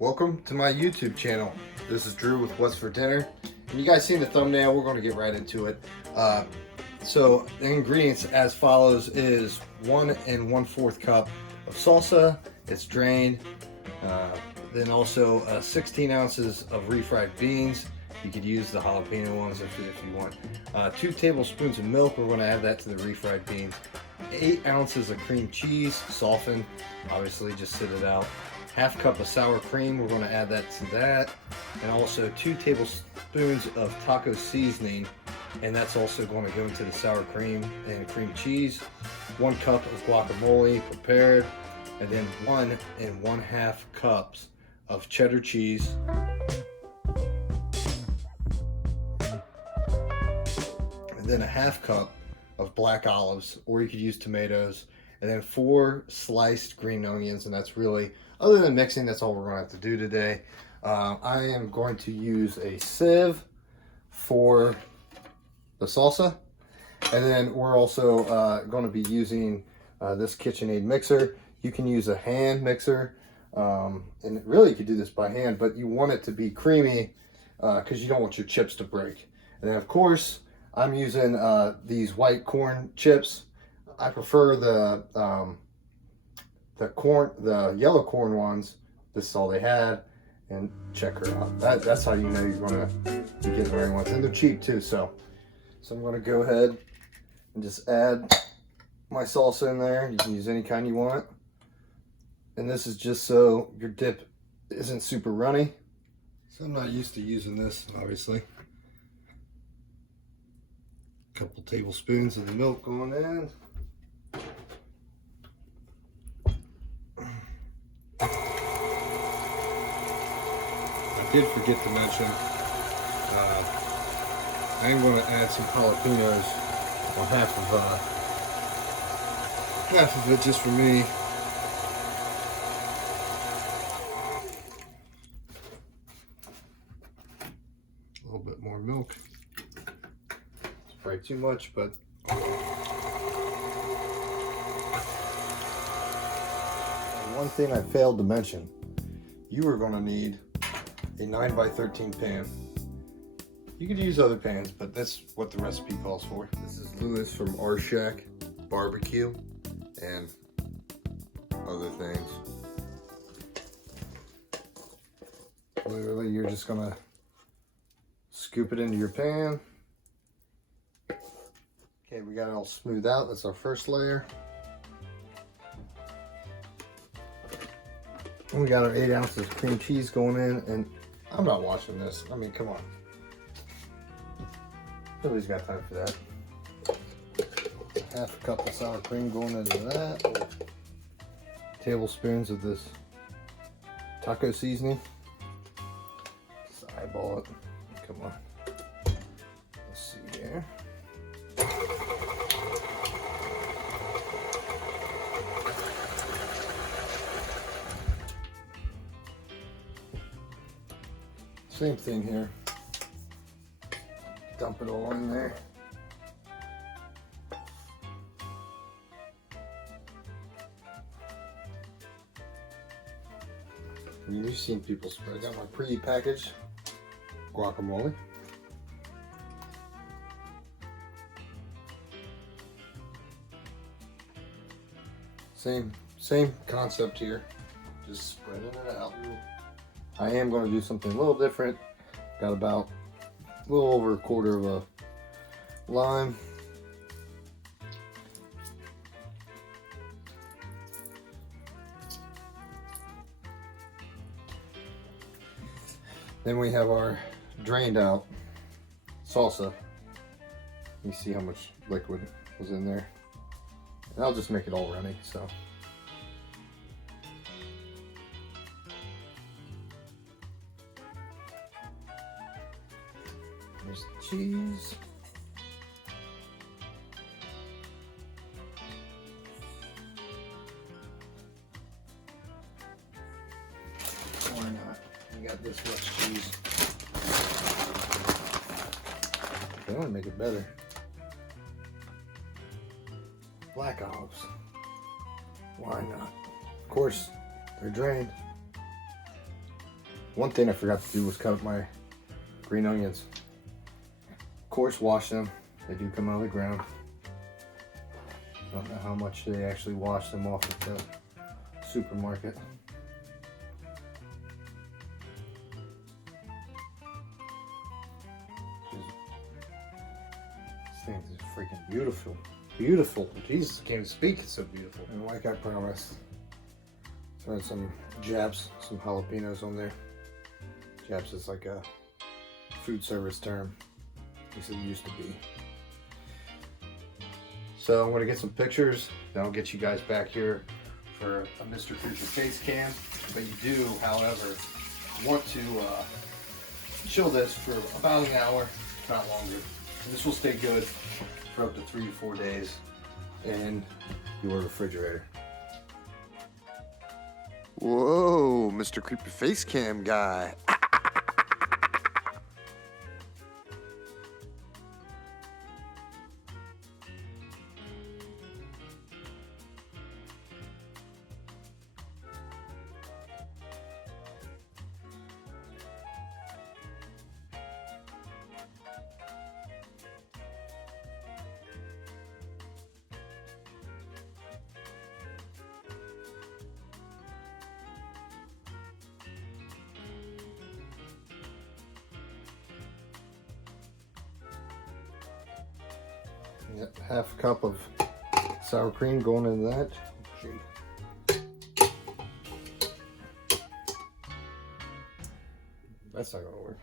Welcome to my YouTube channel. This is Drew with What's for Dinner. And you guys seen the thumbnail, we're going to get right into it. So the ingredients as follows is 1 1/4 cup of salsa. It's drained. Then also 16 ounces of refried beans. You could use the jalapeno ones if you want. 2 tablespoons of milk. We're going to add that to the refried beans. 8 ounces of cream cheese, softened. Obviously, just sit it out. Half cup of sour cream. We're going to add that to that, and also 2 tablespoons of taco seasoning, and that's also going to go into the sour cream and cream cheese. 1 cup of guacamole prepared, and then 1 1/2 cups of cheddar cheese. And then a 1/2 cup of black olives, or you could use tomatoes, and then 4 sliced green onions. And that's really, other than mixing, that's all we're going to have to do today. I am going to use a sieve for the salsa, and then we're also going to be using this KitchenAid mixer. You can use a hand mixer, and really you could do this by hand, but you want it to be creamy because you don't want your chips to break. And then of course I'm using these white corn chips. I prefer the yellow corn ones. This is all they had, and check her out. That's how you know you're gonna be getting the right ones, and they're cheap too. So I'm gonna go ahead and just add my salsa in there. You can use any kind you want, and this is just so your dip isn't super runny. So I'm not used to using this, obviously. A couple tablespoons of the milk going in. I did forget to mention, I am going to add some jalapenos on half of it just for me. A little bit more milk. It's probably too much, but one thing I failed to mention, you are going to need a 9x13 pan. You could use other pans, but that's what the recipe calls for. This is Lewis from Our Shack Barbecue and other things. Literally, you're just going to scoop it into your pan. Okay, we got it all smoothed out. That's our first layer. And we got our 8 ounces of cream cheese going in, and I'm not washing this. I mean, come on. Nobody's got time for that. 1/2 cup of sour cream going into that. Tablespoons of this taco seasoning. Just eyeball it. Come on. Let's see here. Same thing here. Dump it all in there. I mean, you've seen people spread. I got my pre-packaged guacamole. Same concept here. Just spreading it out. I am going to do something a little different. Got about a little over 1/4 of a lime. Then we have our drained out salsa. You see how much liquid was in there. And I'll just make it all runny, so. There's the cheese. Why not? We got this much cheese. They want to make it better. Black olives. Why not? Of course, they're drained. One thing I forgot to do was cut up my green onions. Of course, wash them. They do come out of the ground. I don't know how much they actually wash them off at the supermarket. This thing is freaking beautiful. Beautiful. Jesus, I can't even speak. It's so beautiful. And like I promised, throwing some Japs, some jalapenos on there. Japs is like a food service term. At least it used to be. So I'm gonna get some pictures. Then I'll get you guys back here for a Mr. Creature face cam. But you do, however, want to chill this for about an hour, if not longer. And this will stay good for up to 3 to 4 days in your refrigerator. Whoa, Mr. Creepy Face Cam guy. Yep, half a cup of sour cream going into that. That's not gonna work.